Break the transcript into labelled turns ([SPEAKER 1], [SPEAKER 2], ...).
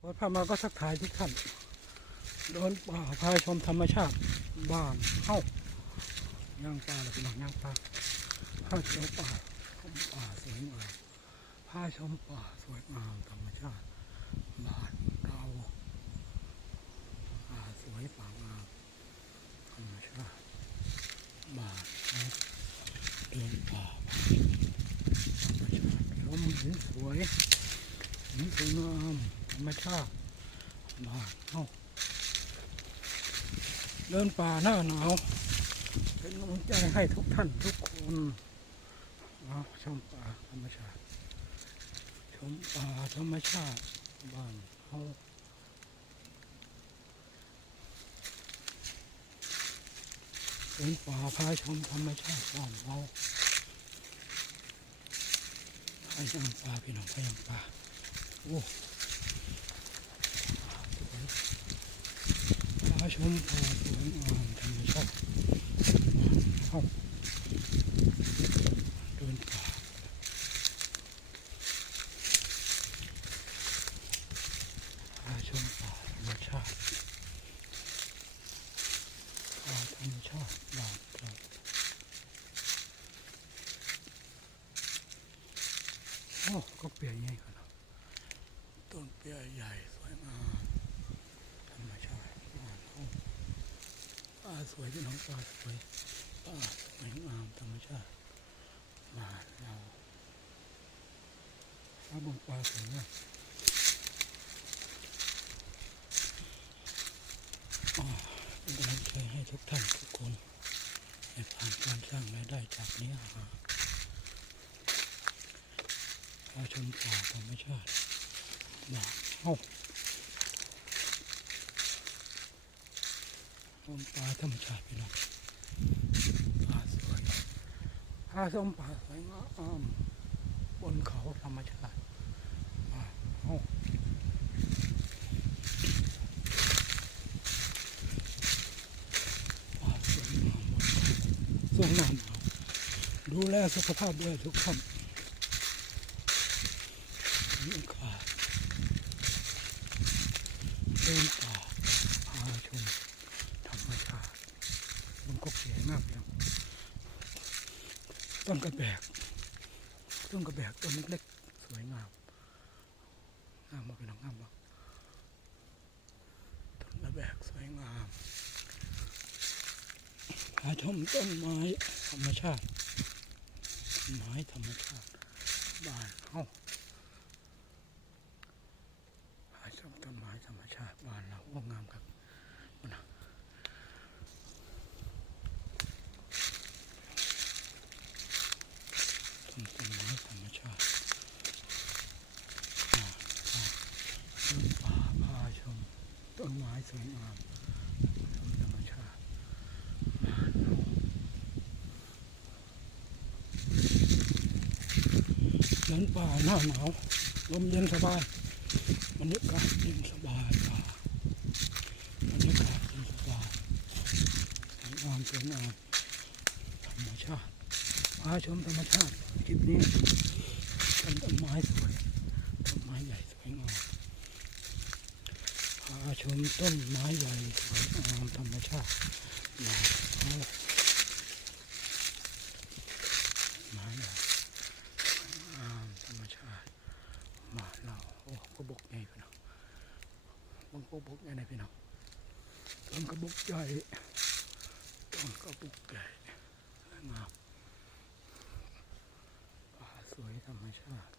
[SPEAKER 1] พอพามาก็ทักทายทุกท่านเดินป่าพาชมธรรมชาติบ้านเข้าย่างป่าเลยพี่น้องย่างป่าพาชมป่าชมป่าสวยงามพาชมป่าสวยงามธรรมชาติบ้านเราป่าสวยป่างามธรรมชาติบ้านเราเดินป่าธรรมชาติชมหินสวยหินสวยงาม ธรรมชาติบ้านเราเดินป่าหน้าหนาว เป็นกำลังใจให้ทุกท่านทุกคนเอาชมป่าธรรมชาติชมป่าธรรมชาติบ้านเราเดินป่าพาชมธรรมชาติบ้านเราพายังป่าพี่น้องพายังป่าโอ้พา ชมป่าสวยงามธรรมชาติเข้าเดินป่าพาชมป่าธรรมชาติป่าธรรมชาติบานเราโอ้ก็เปลี่ยนไงกันต้นเปียใหญ่สวยงามธรรมชาติบ้านเขาป่า สวยพี่น้องป่าสวยป่าสวยงามธรรมชาติบ้าเราถ้าบนป่าสวยงามอ่าเป็นกำลังใจให้ทุกท่านทุกคนให้ผ่านการสร้างรายได้จากนี้หาพาชมป่าธรรมชาติบ้าเอ้า ต้นป่าธรรมชาติพี่น้องป่าสวยพาส้มป่าสวยงามบนเขาธรรมชาติบ้านเอ้ป่าสวยงามบนเขาส่วนน้ำเอาดูแลสุขภาพด้วยทุกท่านนี่ค่ะเดินป่าพาชมธรรมชาติมัน กสียมากเลยต้นกระแบก ต้นกระแบกต้นเล็กๆ สวยงามงามมากเป็นงามมากต้นกระแบกสวยงามพาชมต้นไม้ธรรมชาติไม้ธรรมชาติบ้านเฮา หาชมต้นไม้ธรรมชาติบ้านเราว่างามครับนะชมต้นไม้ธรรมชาติป่าป่า ต้นป่าพาชมต้นไม้สวยงามชมธรรมชาติบ้านเราเดินป่าหน้าหนาวลมเย็นสบายบรรยากาศเย็นสบายป่าบรรยากาศเย็นสบายสวยงามสวยงามธรรมชาติพาชมธรรมชาติคลิปนี้เป็นต้นไม้สวยต้นไม้ใหญ่สวยงาม พาชมต้นไม้ใหญ่สวยงามธรรมชาติมาไม้ใหญ่งามธรรมชาติมาเราโอ้กระบอกใหญ่พี่น้องบางกระบอกใหญ่นะพี่น้องต้นกระบอกใหญ่ต้นกระบอกใหญ่สวยงามป่าสวยธรรมชาติ